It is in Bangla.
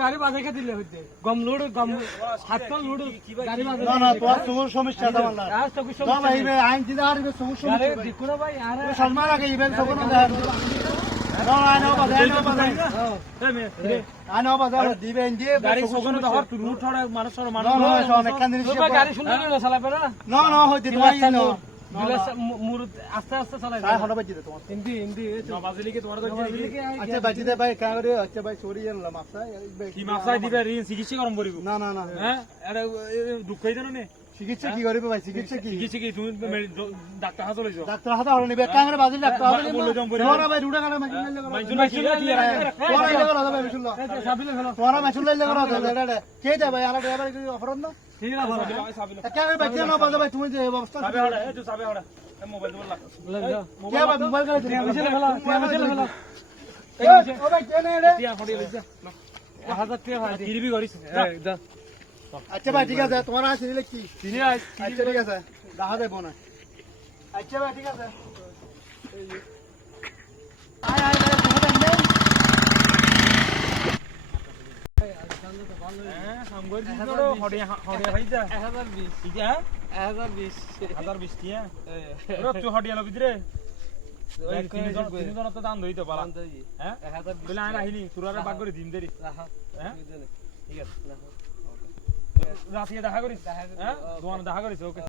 গাড়ি বাজে কে দিলে হইতে গম লোড গম হাত পা লোড গাড়ি বাজে না না তোমার সমস্যা সমস্যা দাও না আজ তো কিছু না ভাই আইন দিদা আর সমস্যা আরে দেখো না ভাই আরে সম্মান আগে ইভেন্ট সব না দেন না আইনো বাজে আইনো বাজে দিবেন দিয়ে গাড়ি সগনো দহর রুট ছড়া মানুষ ছড়া মানুষ না না অনেক কান জিনিস গাড়ি সুন্দর করে চালাবে না না না হইতে তোমার না মুরুদ আস্তে আস্তে চালাবে তাই হলো বাজি দে তোমার হিন্দি হিন্দি না বাজলি কি তোমার কইছি আচ্ছা বাজি দে ভাই কাঁ করে আচ্ছা ভাই সরি জানলাম মাপসা কি মাপসাই দিবে ঋণ চিকিৎসা গরম করিব না না না হ্যাঁ এটা দুঃখই জানো নে চিকিৎসা কি করিবে ভাই চিকিৎসা কি চিকিৎসা কি তুমি ডাক্তার হাতে লইছো ডাক্তার হাতে হলো নিবে কাঁ করে বাজি ডাক্তার হাতে বলে যাম বলে তোরা ভাই রুডা কাটা মাইন লাগে মাইজুন মাইজুন কি তোরা ইলে করো ভাই বিশুল্লাহ সাবিলে ফেলো তোরা মাইজুন লাইলে করো এটা কে দে ভাই আর ড্রাইভার কি অফার না ঠিক আছে সাবিলে কাঁ করে বাজি না বাজে ভাই তুমি যে অবস্থা সাবে হড়া এ তুই সাবে হড়া মোবাইল দবল লাগ কে ভাই মোবাইল করে সাবিলে ফেলো সাবিলে ফেলো ও ভাই কে নে রে টিয়া ফড়ি লইছা 1000 টাকা ভাই কিরবি করিস যা আচ্ছা ভাই ঠিক আছে তোমার আছে নিলে কি তিনি আই আচ্ছা ঠিক আছে দেখা দেব না আচ্ছা ভাই ঠিক আছে আয় আয় ভাই তোমাদের নেই হ্যাঁ সামগর দি তো হড়িয়া হড়িয়া ভাইজা 1020 ঠিক হ্যাঁ 1020 1020 টিয়া ওরে তুই হড়িয়া লবি রে ওই তিন জন তো দান দইতো পালা হ্যাঁ 1020 বলে আয় রাহিনি তুরারে বাগ করে দিম দেরি হ্যাঁ ঠিক আছে রাতে দেখা করিস হ্যাঁ তোমার দেখা করিস ওকে